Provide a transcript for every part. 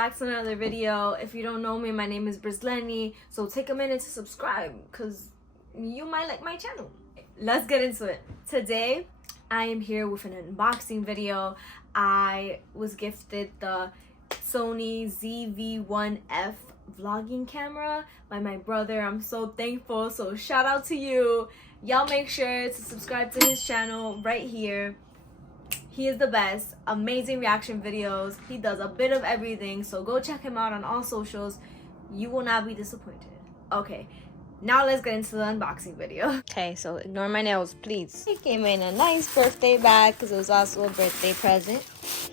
back to another video. If you don't know me, my name is Brislenny, so take a minute to subscribe because you might like my channel. Let's get into it. Today I am here with an unboxing video. I was gifted the Sony ZV-1F vlogging camera by my brother. I'm so thankful, so shout out to you. Y'all make sure to subscribe to his channel right here. He is the best. Amazing reaction videos. He does a bit of everything, so go check him out on all socials. You will not be disappointed. Okay, now let's get into the unboxing video. Okay, so ignore my nails, please. It came in a nice birthday bag because it was also a birthday present.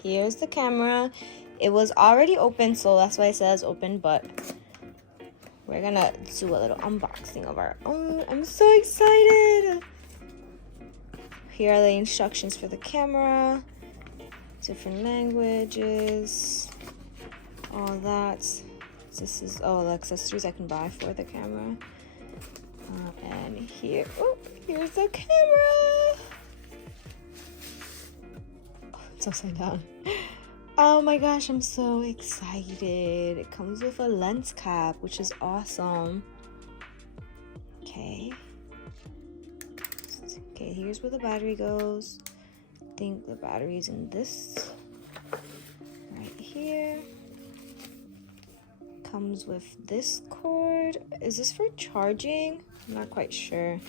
Here's the camera. It was already open, so that's why it says open, but we're gonna do a little unboxing of our own. I'm so excited. Here are the instructions for the camera, different languages, all that. This is all the accessories I can buy for the camera. And here, oh, here's the camera. Oh, it's upside down. Oh my gosh, I'm so excited. It comes with a lens cap, which is awesome. Okay. Okay, here's where the battery goes. I think the battery's in this right here. Comes with this cord. Is this for charging? I'm not quite sure.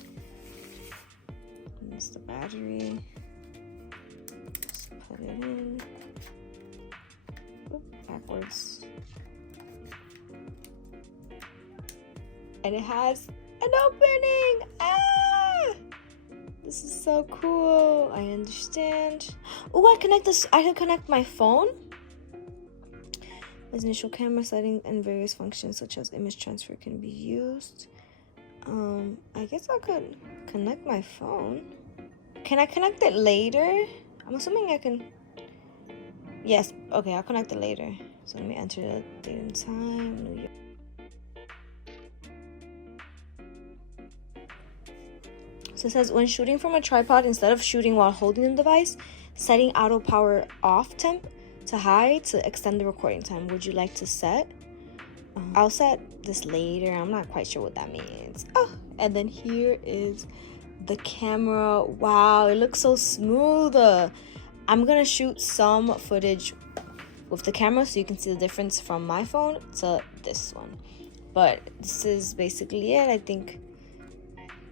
There's the battery. Just put it in. Oop, backwards. And it has an opening! Ah! This is so cool. I understand. Oh, I can connect my phone. As initial camera setting and various functions such as image transfer can be used. I guess I could connect my phone. Can I connect it later? I'm assuming I can. Yes, okay, I'll connect it later. So let me enter the date and time. New York. So it says, when shooting from a tripod, instead of shooting while holding the device, setting auto power off temp to high to extend the recording time. Would you like to set? I'll set this later. I'm not quite sure what that means. Oh, and then here is the camera. Wow, it looks so smooth. I'm gonna shoot some footage with the camera so you can see the difference from my phone to this one. But this is basically it. I think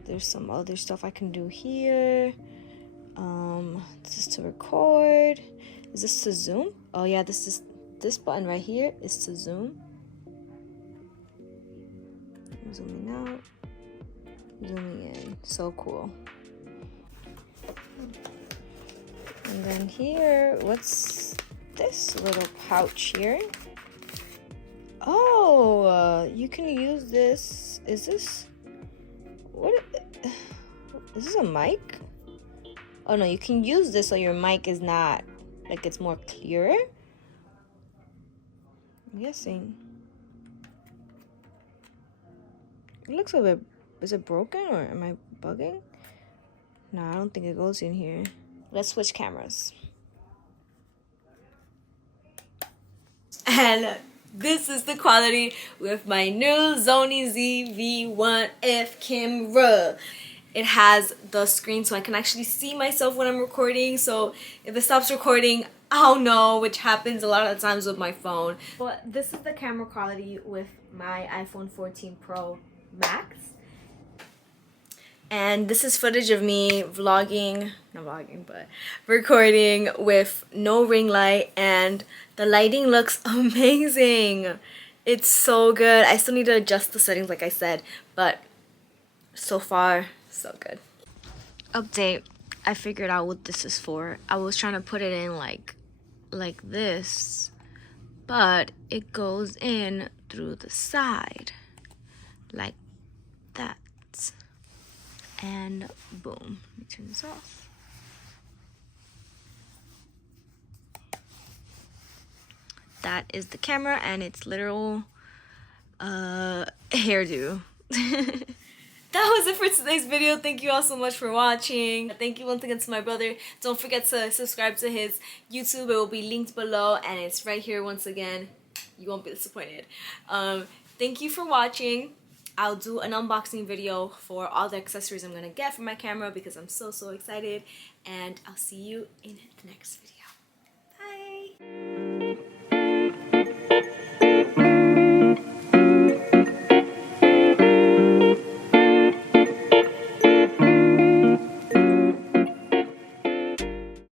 there's some other stuff I can do here. This is to record. Is this to zoom? Oh yeah, this button right here is to zoom. I'm zooming out, zooming in. So cool. And then here, what's this little pouch here? Oh, you can use this. Is this? What is this, a mic? Oh no, you can use this so your mic is not, like, it's more clearer, I'm guessing. It looks a bit, is it broken or am I bugging? No, I don't think it goes in here. Let's switch cameras. And this is the quality with my new Sony ZV-1F camera. It has the screen so I can actually see myself when I'm recording. So if it stops recording, I'll know, which happens a lot of times with my phone. But this is the camera quality with my iPhone 14 Pro Max. And this is footage of me vlogging, not vlogging, but recording with no ring light, and the lighting looks amazing. It's so good. I still need to adjust the settings like I said, but so far, so good. Update. I figured out what this is for. I was trying to put it in like this, but it goes in through the side like that. And boom. Let me turn this off. That is the camera and its literal hairdo. That was it for today's video. Thank you all so much for watching. Thank you once again to my brother. Don't forget to subscribe to his YouTube. It will be linked below and it's right here once again. You won't be disappointed. Thank you for watching. I'll do an unboxing video for all the accessories I'm gonna get for my camera because I'm so excited, and I'll see you in the next video. Bye.